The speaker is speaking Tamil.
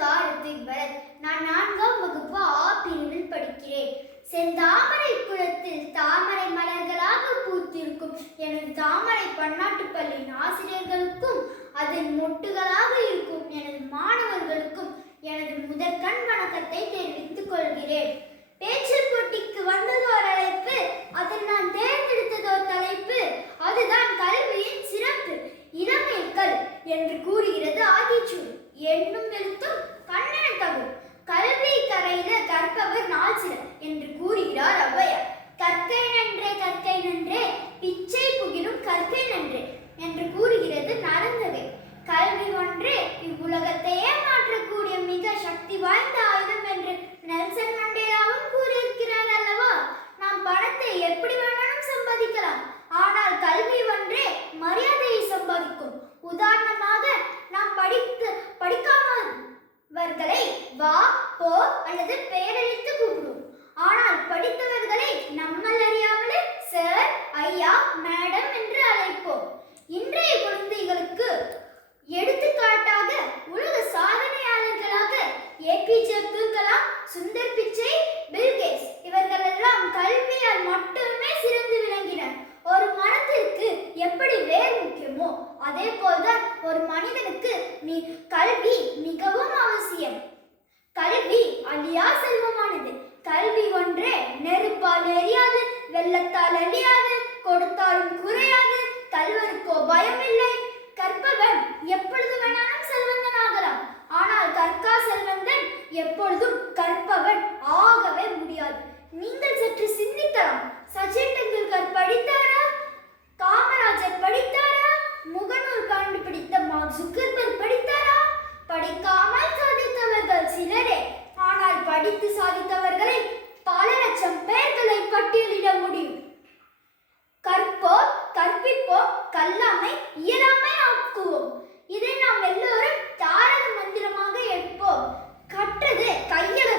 கார்த்திக் பரத். நான் 4ஆம் வகுப்பு ஆ பிரிவில் படிக்கிறேன். செந்தாமரை குளத்தில் தாமரை மலர்களாக பூத்திருக்கும் எனது தாமரை பன்னாட்டு பள்ளியின் ஆசிரியர்களுக்கும் அதன் மொட்டுகளாக இருக்கும் எனது மாணவர்களுக்கும் எனது முதற்கண் வணக்கத்தை தெரிவித்துக் கொள்கிறேன். பேச்சில் போட்டிக்கு வந்ததோர் அழைப்பு, அதில் நான் தேர்ந்தெடுத்ததோர் தலைப்பு, அதுதான் கல்வியின் சிறப்பு. இளமைக்கல் என்று கூறுகிறது ஆத்திச்சூடி. எண்ணும் எழுத்தும் கண்ணென தகும். கல்வி கரையில கற்பவர் நாள் சிலர் என்று கூறுகிறார் ஔவையார். கற்கை நன்றே கற்கை நன்றே பிச்சை புகிலும் கற்கை நன்றே என்று கூறுகிறது நரந்தகை. கல்வி ஒன்றே இவ்வுலகத்தையே மாற்றக்கூடிய மிக சக்தி வாய்ந்த ஆயுதம் என்று நெல்சன் மண்டேலாவும் கூறியிருக்கிறார் அல்லவா? நாம் பணத்தை எப்படி வேணாலும் சம்பாதிக்கலாம், ஆனால் கல்வி ஒன்றே மரியாதையை சம்பாதிக்கும். உதாரணமாக, நாம் படிக்காதவர்களை வா போ அல்லது பெயரழித்து கூப்பிடுவோம். ஆனால் படித்தவர்களை நம்மள் அறியாமலே சார், ஐயா, மேடம் என்று அழைப்போம். இன்றைய குழந்தைகளுக்கு எடுத்துக்காட்டாக உலக சாதனையாளர்களாக APJ Abdul Kalam, Sundar Pichai, bill Gates இவர்களெல்லாம் கல்வியால் மட்டுமே சிறந்து விளங்கினர். ஒரு மரத்திற்கு எப்படி வேர் முக்கியமோ அதே போல்தான் ஒரு மனிதனுக்கு கல்வி மிகவும் அவசியம். கல்வி அழியா செல்வமானது. கல்வி ஒன்றே நெருப்பால் எரியாது, வெள்ளத்தால் அழியாது, கொடுத்தாலும் குறையாது. கல்வருக்கோ பயமில்லை. கற்பவன் எப்பொழுது வேணாலும் செல்வந்தனாகலாம், ஆனால் கற்கா செல்வந்தன் எப்பொழுதும் கற்பவன் ஆகவே முடியாது. நீங்கள் சற்று சிந்திக்கலாம். சச்சின் டெண்டுல்கர் படித்தாரா? காமராஜர் படித்தாரா? முகநூல் கண்டுபிடித்த மார்க் ஜுக்கர்பர்க் படித்தாரா? படிக்காமல் சாதித்தவர்கள் சிலரே. ஆனால் படித்து சாதித்தவர்களை பல லட்சம் பேர்களை பட்டியலிட முடியும். கற்போம், கற்பிப்போம், கல்லாமை இயலாமை ஆக்குவோம். இதை நாம் எல்லோரும் தாரக மந்திரமாக எடுப்போம். கற்றது கையள